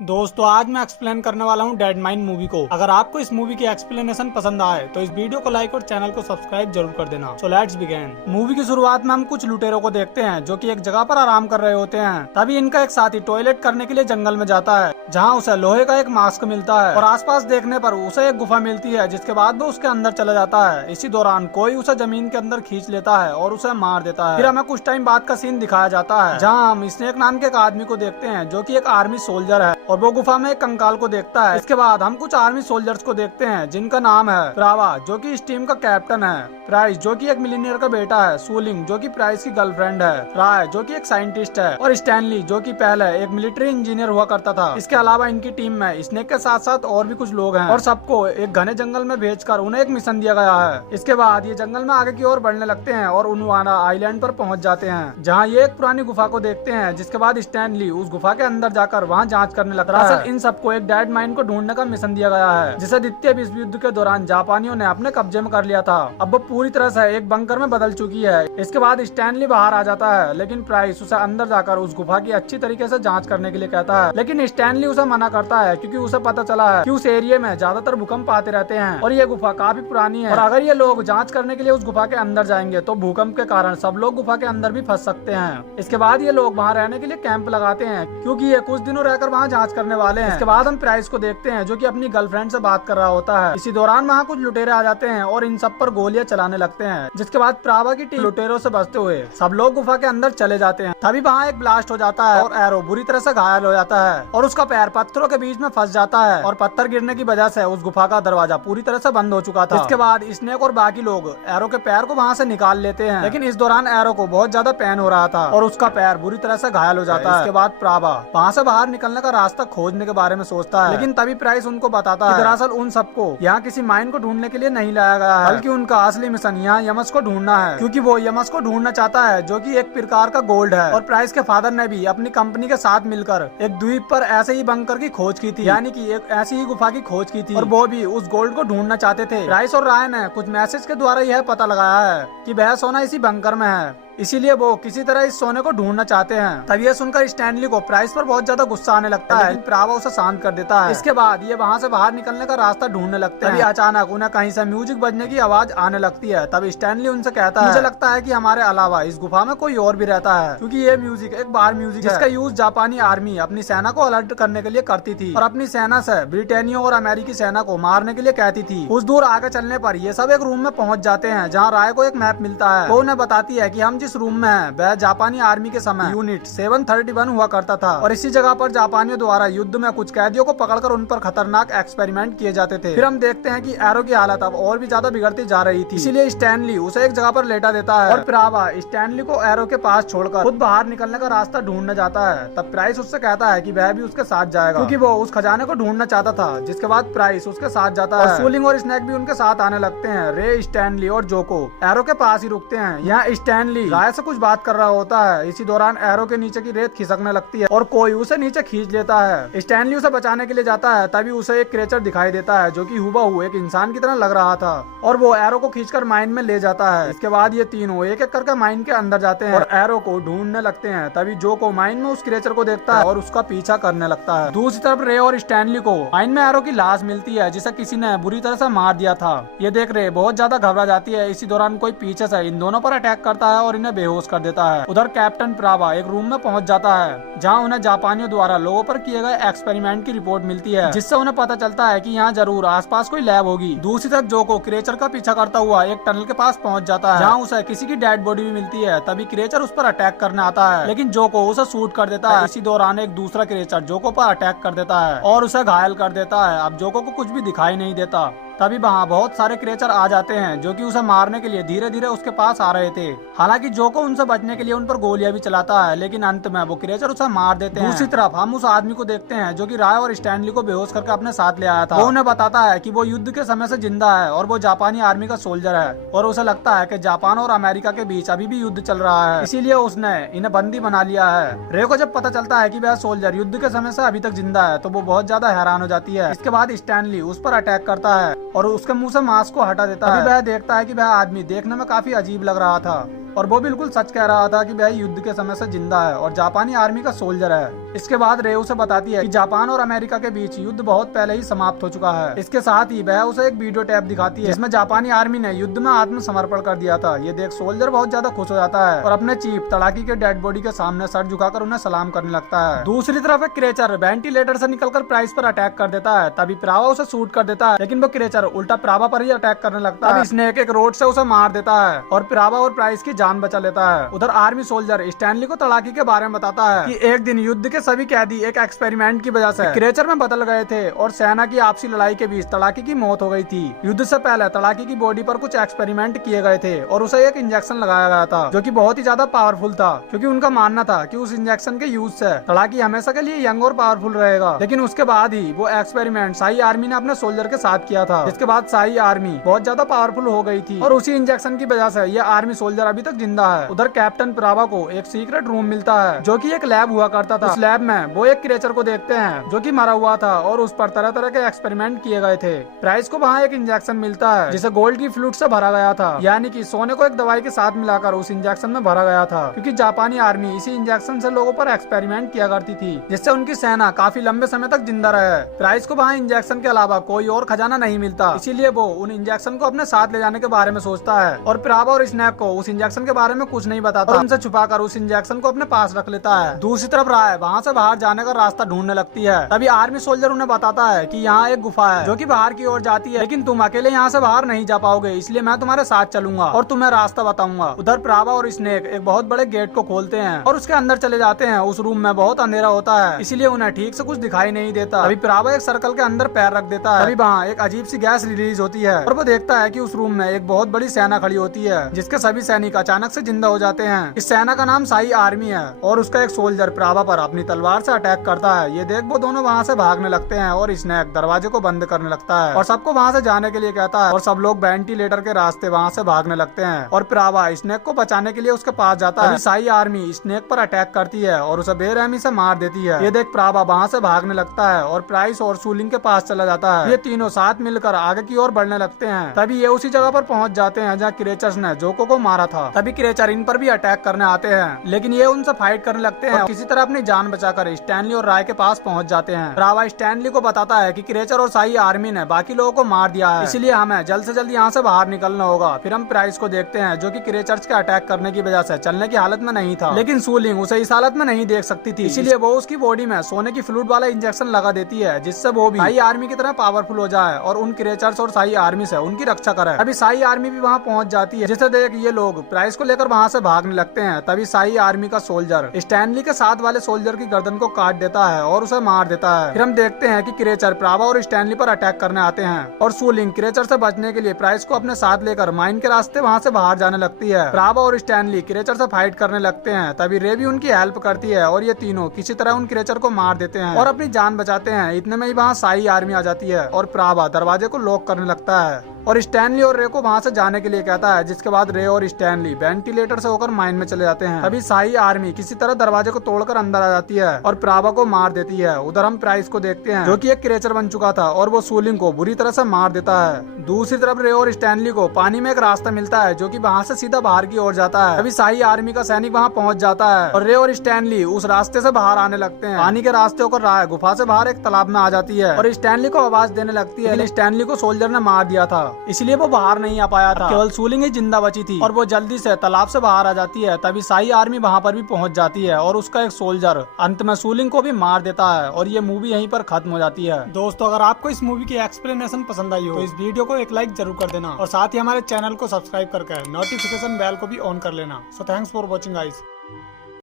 दोस्तों आज मैं एक्सप्लेन करने वाला हूँ डेड माइन मूवी को। अगर आपको इस मूवी की एक्सप्लेनेशन पसंद आए तो इस वीडियो को लाइक और चैनल को सब्सक्राइब जरूर कर देना। So let's begin. मूवी की शुरुआत में हम कुछ लुटेरों को देखते हैं जो कि एक जगह पर आराम कर रहे होते हैं। तभी इनका एक साथी टॉयलेट करने के लिए जंगल में जाता है, जहाँ उसे लोहे का एक मास्क मिलता है और आसपास देखने पर उसे एक गुफा मिलती है, जिसके बाद वो उसके अंदर चला जाता है। इसी दौरान कोई उसे जमीन के अंदर खींच लेता है और उसे मार देता है। फिर हमें कुछ टाइम बाद का सीन दिखाया जाता है, जहाँ हम स्नेक नाम के एक आदमी को देखते हैं जो कि एक आर्मी सोल्जर है और वो गुफा में एक कंकाल को देखता है। इसके बाद हम कुछ आर्मी सोल्जर्स को देखते हैं जिनका नाम है प्रावा, जो कि इस टीम का कैप्टन है, प्राइस जो कि एक मिलीनियर का बेटा है, सूलिंग जो कि प्राइस की गर्लफ्रेंड है, राय जो कि एक साइंटिस्ट है और स्टैनली जो कि पहले एक मिलिट्री इंजीनियर हुआ करता था। इसके अलावा इनकी टीम में स्नेक के साथ साथ और भी कुछ लोग हैं और सबको एक घने जंगल में भेजकर उन्हें एक मिशन दिया गया है। इसके बाद ये जंगल में आगे की ओर बढ़ने लगते हैं और उनवाना आइलैंड पर पहुंच जाते हैं, जहाँ ये एक पुरानी गुफा को देखते हैं। जिसके बाद स्टैनली उस गुफा के अंदर जाकर वहाँ जांच करने लगता है। इन सबको एक डेड माइन को ढूंढने का मिशन दिया गया है, जिसे द्वितीय विश्व युद्ध के दौरान जापानियों ने अपने कब्जे में कर लिया था। अब वो पूरी तरह से एक बंकर में बदल चुकी है। इसके बाद स्टैनली बाहर आ जाता है, लेकिन प्राइस उसे अंदर जाकर उस गुफा की अच्छी तरीके से जांच करने के लिए कहता है, लेकिन स्टैनली उसे मना करता है क्योंकि उसे पता चला है कि उस एरिया में ज्यादातर भूकंप आते रहते हैं और ये गुफा काफी पुरानी है और अगर ये लोग जांच करने के लिए उस गुफा के अंदर जाएंगे तो भूकंप के कारण सब लोग गुफा के अंदर भी फंस सकते हैं। इसके बाद ये लोग वहाँ रहने के लिए कैंप लगाते हैं क्योंकि ये कुछ दिनों रहकर वहाँ जांच करने वाले हैं। इसके बाद हम प्राइस को देखते हैं जो कि अपनी गर्लफ्रेंड से बात कर रहा होता है। इसी दौरान वहाँ कुछ लुटेरे आ जाते हैं और इन सब पर गोलियां चलाने लगते हैं। जिसके बाद प्रावा की टीम लुटेरों से बचते हुए सब लोग गुफा के अंदर चले जाते हैं। तभी वहाँ एक ब्लास्ट हो जाता है और एरो बुरी तरह से घायल हो जाता है और उसका पैर पत्थरों के बीच में फंस जाता है और पत्थर गिरने की वजह से उस गुफा का दरवाजा पूरी तरह से बंद हो चुका था। इसके बाद स्नेक और बाकी लोग एरो के पैर को वहाँ से निकाल लेते हैं, लेकिन इस दौरान एरो को बहुत ज्यादा पेन हो रहा था और उसका पैर बुरी तरह से घायल हो जाता है। इसके बाद प्रावा वहाँ से बाहर निकलने का रास्ता खोजने के बारे में सोचता है, लेकिन तभी प्राइस उनको बताता है दरअसल उन सबको यहाँ किसी माइन को ढूंढने के लिए नहीं लाया गया है, बल्कि उनका असली मिशन यहाँ यमस को ढूंढना है, क्योंकि वो यमस को ढूंढना चाहता है जो कि एक प्रकार का गोल्ड है। और प्राइस के फादर ने भी अपनी कंपनी के साथ मिलकर एक द्वीप पर ऐसे ही बंकर की खोज की थी, यानी कि एक ऐसी ही गुफा की खोज की थी और वो भी उस गोल्ड को ढूंढना चाहते थे। प्राइस और राय ने कुछ मैसेज के द्वारा यह पता लगाया है कि वह सोना इसी बंकर में है, इसीलिए वो किसी तरह इस सोने को ढूंढना चाहते हैं। तब ये सुनकर स्टैनली को प्राइस पर बहुत ज्यादा गुस्सा आने लगता है, लेकिन प्रावा उसे शांत कर देता है। इसके बाद ये वहाँ से बाहर निकलने का रास्ता ढूंढने लगते हैं। तभी अचानक उन्हें कहीं से म्यूजिक बजने की आवाज आने लगती है। तब स्टैनली उनसे कहता है, मुझे लगता है कि हमारे अलावा इस गुफा में कोई और भी रहता है, क्योंकि ये म्यूजिक एक बार म्यूजिक है जिसका यूज जापानी आर्मी अपनी सेना को अलर्ट करने के लिए करती थी और अपनी सेना से ब्रिटेनियों और अमेरिकी सेना को मारने के लिए कहती थी। कुछ दूर आगे चलने पर ये सब एक रूम में पहुंच जाते हैं, जहाँ राय को एक मैप मिलता है। वो उन्हें बताती है कि हम जिस रूम में हैं जापानी आर्मी के समय यूनिट 731 हुआ करता था और इसी जगह पर जापानियों द्वारा युद्ध में कुछ कैदियों को पकड़कर उन पर खतरनाक एक्सपेरिमेंट किए जाते थे। फिर हम देखते हैं कि एरो की हालत अब और भी ज्यादा बिगड़ती जा रही थी, इसीलिए स्टैनली उसे एक जगह पर लेटा देता है और प्रावा स्टैनली को एरो के पास छोड़कर खुद बाहर निकलने का रास्ता ढूंढने जाता है। तब प्राइस उससे कहता है कि वह भी उसके साथ जाएगा, क्योंकि वो उस खजाने को ढूंढना चाहता था। जिसके बाद प्राइस उसके साथ जाता है। सूलिंग और स्नैक भी उनके साथ आने लगते हैं। रे, स्टैनली और जोको एरो के पास ही रुकते हैं। यहाँ स्टैनली राय से कुछ बात कर रहा होता है। इसी दौरान एरो के नीचे की रेत खिसकने लगती है और कोई उसे नीचे खींच लेता है। स्टैनली उसे बचाने के लिए जाता है, तभी उसे एक क्रेचर दिखाई देता है जो कि हूबहू एक इंसान की तरह लग रहा था और वो एरो को खींचकर माइन में ले जाता है। इसके बाद ये तीनों एक एक करके माइन के अंदर जाते हैं और एरो को ढूंढने लगते हैं। तभी जोको माइन में उस क्रेचर को देखता है और उसका पीछा करने लगता है। दूसरी तरफ रे और स्टैनली को माइन में एरो की लाश मिलती है, जिसे किसी ने बुरी तरह से मार दिया था। ये देख रे बहुत ज्यादा घबरा जाती है। इसी दौरान कोई पीछे से इन दोनों पर अटैक करता है और इन्हें बेहोश कर देता है। उधर कैप्टन प्रावा एक रूम में पहुंच जाता है, जहां उन्हें जापानियों द्वारा लोगों पर किए गए एक्सपेरिमेंट की रिपोर्ट मिलती है, जिससे उन्हें पता चलता है कि यहाँ जरूर आसपास कोई लैब होगी। दूसरी तरफ जोको क्रेचर का पीछा करता हुआ एक टनल के पास पहुंच जाता है, जहां उसे किसी की डेड बॉडी भी मिलती है। तभी क्रेचर उस पर अटैक करने आता है, लेकिन जोको उसे शूट कर देता है। इसी दौरान एक दूसरा क्रेचर जोको पर अटैक कर देता है और उसे घायल कर देता है। अब जोको को कुछ भी दिखाई नहीं देता। तभी वहाँ बहुत सारे क्रेचर आ जाते हैं जो कि उसे मारने के लिए धीरे धीरे उसके पास आ रहे थे। हालांकि जोको उनसे बचने के लिए उन पर गोलियां भी चलाता है, लेकिन अंत में वो क्रेचर उसे मार देते हैं। दूसरी तरफ हम उस आदमी को देखते हैं जो कि राय और स्टैनली को बेहोश करके अपने साथ ले आया था। वो उन्हें बताता है कि वो युद्ध के समय से जिंदा है और वो जापानी आर्मी का सोल्जर है और उसे लगता है कि जापान और अमेरिका के बीच अभी भी युद्ध चल रहा है, इसीलिए उसने इन्हें बंदी बना लिया है। रे को जब पता चलता है कि वह सोल्जर युद्ध के समय से अभी तक जिंदा है तो वो बहुत ज्यादा हैरान हो जाती है। इसके बाद स्टैनली उस पर अटैक करता है और उसके मुंह से मास्क को हटा देता है। वह देखता है कि वह आदमी देखने में काफी अजीब लग रहा था। और वो बिल्कुल सच कह रहा था कि भाई युद्ध के समय से जिंदा है और जापानी आर्मी का सोल्जर है। इसके बाद रे उसे बताती है कि जापान और अमेरिका के बीच युद्ध बहुत पहले ही समाप्त हो चुका है। इसके साथ ही वह उसे एक वीडियो टेप दिखाती है जिसमें जापानी आर्मी ने युद्ध में आत्मसमर्पण कर दिया था। ये देख सोल्जर बहुत ज्यादा खुश हो जाता है और अपने चीफ तड़ाकी के डेड बॉडी के सामने सर झुकाकर उन्हें सलाम करने लगता है। दूसरी तरफ एक क्रेचर वेंटिलेटर से निकलकर प्राइस पर अटैक कर देता है। तभी प्रावा उसे शूट कर देता है, लेकिन वो क्रेचर उल्टा प्रावा पर ही अटैक करने लगता है। स्नेक एक रोड से उसे मार देता है और प्रावा और प्राइस की जान बचा लेता है। उधर आर्मी सोल्जर स्टैनली को तड़ाकी के बारे में बताता है कि एक दिन युद्ध के सभी कैदी एक एक्सपेरिमेंट की वजह से क्रेचर में बदल गए थे और सेना की आपसी लड़ाई के बीच तड़ाकी की मौत हो गई थी। युद्ध से पहले तड़ाकी की बॉडी पर कुछ एक्सपेरिमेंट किए गए थे और उसे एक इंजेक्शन लगाया गया था जो कि बहुत ही ज्यादा पावरफुल था, क्योंकि उनका मानना था कि उस इंजेक्शन के यूज से तड़ाकी हमेशा के लिए यंग और पावरफुल रहेगा। लेकिन उसके बाद ही वो एक्सपेरिमेंट शाही आर्मी ने अपने सोल्जर के साथ किया था, जिसके बाद शाही आर्मी बहुत ज्यादा पावरफुल हो गई थी और उसी इंजेक्शन की वजह से ये आर्मी सोल्जर अभी तक जिंदा है। उधर कैप्टन प्रावा को एक सीक्रेट रूम मिलता है जो कि एक लैब हुआ करता था। उस लैब में वो एक क्रेचर को देखते हैं जो कि मरा हुआ था और उस पर तरह तरह के एक्सपेरिमेंट किए गए थे। प्राइस को वहाँ एक इंजेक्शन मिलता है जिसे गोल्ड की फ्लूइड से भरा गया था, यानी कि सोने को एक दवाई के साथ मिलाकर उस इंजेक्शन में भरा गया था, क्योंकि जापानी आर्मी इसी इंजेक्शन से लोगों पर एक्सपेरिमेंट किया करती थी जिससे उनकी सेना काफी लंबे समय तक जिंदा रहे। प्राइस को वहाँ इंजेक्शन के अलावा कोई और खजाना नहीं मिलता, इसीलिए वो उन इंजेक्शन को अपने साथ ले जाने के बारे में सोचता है और प्रावा और स्नैक को उस इंजेक्शन के बारे में कुछ नहीं बताता और उनसे छुपाकर उस इंजेक्शन को अपने पास रख लेता है। दूसरी तरफ राय वहाँ से बाहर जाने का रास्ता ढूंढने लगती है। तभी आर्मी सोल्जर उन्हें बताता है कि यहाँ एक गुफा है जो कि बाहर की ओर जाती है, लेकिन तुम अकेले यहाँ से बाहर नहीं जा पाओगे, इसलिए मैं तुम्हारे साथ चलूंगा और तुम्हें रास्ता बताऊंगा। उधर प्रावा और स्नेक एक बहुत बड़े गेट को खोलते हैं और उसके अंदर चले जाते हैं। उस रूम में बहुत अंधेरा होता है, इसीलिए उन्हें ठीक से कुछ दिखाई नहीं देता। तभी प्रावा एक सर्कल के अंदर पैर रख देता है। तभी वहाँ एक अजीब सी गैस रिलीज होती है और वो देखता है कि उस रूम में एक बहुत बड़ी सेना खड़ी होती है जिसके सभी सैनिक अचानक से जिंदा हो जाते हैं। इस सेना का नाम शाही आर्मी है और उसका एक सोल्जर प्रावा पर अपनी तलवार से अटैक करता है। ये देख वो दोनों वहाँ से भागने लगते हैं और स्नैक दरवाजे को बंद करने लगता है और सबको वहाँ से जाने के लिए कहता है और सब लोग वेंटिलेटर के रास्ते वहाँ से भागने लगते हैं और प्रावा स्नैक को बचाने के लिए उसके पास जाता है। शाही आर्मी स्नैक पर अटैक करती है और उसे बेरहमी से मार देती है। ये देख प्रावा वहाँ से भागने लगता है और प्राइस और सूलिंग के पास चला जाता है। ये तीनों साथ मिलकर आगे की ओर बढ़ने लगते हैं। तभी ये उसी जगह पर पहुँच जाते हैं जहाँ क्रेचर्स ने जोको को मारा था। तभी क्रेचर इन पर भी अटैक करने आते हैं, लेकिन ये उनसे फाइट करने लगते हैं और किसी तरह अपनी जान बचाकर स्टैनली और राय के पास पहुँच जाते हैं। प्रावा स्टैनली को बताता है कि क्रेचर और शाही आर्मी ने बाकी लोगों को मार दिया है, इसलिए हमें जल्द से जल्द यहाँ से बाहर निकलना होगा। फिर हम प्राइस को देखते हैं जो कि क्रेचर्स के अटैक करने की वजह से चलने की हालत में नहीं था, लेकिन सूलिंग उसे इस हालत में नहीं देख सकती थी, इसीलिए वो उसकी बॉडी में सोने की फ्लूइड वाला इंजेक्शन लगा देती है जिससे वो भी शाही आर्मी की तरह पावरफुल हो जाए और उन क्रेचर्स और शाही आर्मी से उनकी रक्षा करे। अभी शाही आर्मी भी वहाँ पहुँच जाती है, जिसे देख ये लोग प्राइस को लेकर वहाँ से भागने लगते हैं। तभी शाही आर्मी का सोल्जर स्टैनली के साथ वाले सोल्जर की गर्दन को काट देता है और उसे मार देता है। फिर हम देखते हैं कि क्रेचर प्रावा और स्टैनली पर अटैक करने आते हैं और सूलिंग क्रेचर से बचने के लिए प्राइस को अपने साथ लेकर माइन के रास्ते वहाँ से बाहर जाने लगती है। प्रावा और स्टैनली क्रेचर से फाइट करने लगते हैं। तभी रे भी उनकी हेल्प करती है और ये तीनों किसी तरह उन क्रेचर को मार देते हैं और अपनी जान बचाते हैं। इतने में ही वहाँ शाही आर्मी आ जाती है और प्रावा दरवाजे को लॉक करने लगता है और स्टैनली और रे को वहाँ से जाने के लिए कहता है, जिसके बाद रे और स्टैनली वेंटिलेटर से होकर माइन में चले जाते हैं। अभी शाही आर्मी किसी तरह दरवाजे को तोड़कर अंदर आ जाती है और प्रावा को मार देती है। उधर हम प्राइस को देखते हैं जो कि एक क्रेचर बन चुका था और वो सूलिंग को बुरी तरह से मार देता है। दूसरी तरफ रे और स्टैनली को पानी में एक रास्ता मिलता है जो कि वहाँ से सीधा बाहर की ओर जाता है। अभी शाही आर्मी का सैनिक वहाँ पहुँच जाता है और रे और स्टैनली उस रास्ते से बाहर आने लगते हैं। पानी के रास्ते होकर राय गुफा से बाहर एक तालाब में आ जाती है और स्टैनली को आवाज देने लगती है, लेकिन स्टैनली को सोल्जर ने मार दिया था, इसलिए वो बाहर नहीं आ पाया था। केवल सूलिंग ही जिंदा बची थी और वो जल्दी से तालाब से बाहर आ जाती है। तभी शाही आर्मी वहाँ पर भी पहुँच जाती है और उसका एक सोल्जर अंत में सूलिंग को भी मार देता है और ये मूवी यहीं पर खत्म हो जाती है। दोस्तों, अगर आपको इस मूवी की एक्सप्लेनेशन पसंद आई हो तो इस वीडियो को एक लाइक जरूर कर देना और साथ ही हमारे चैनल को सब्सक्राइब करके नोटिफिकेशन बेल को भी ऑन कर लेना। So thanks for watching guys.